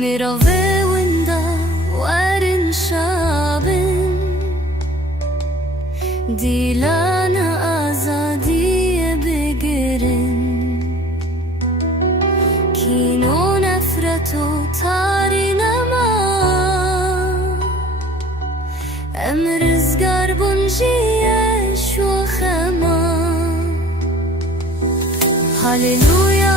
میراوه وندا ورن شابن دیلان آزادی بگیرن کین و نفرت و تاری نما امرزگار بونجیش و خما هاللویا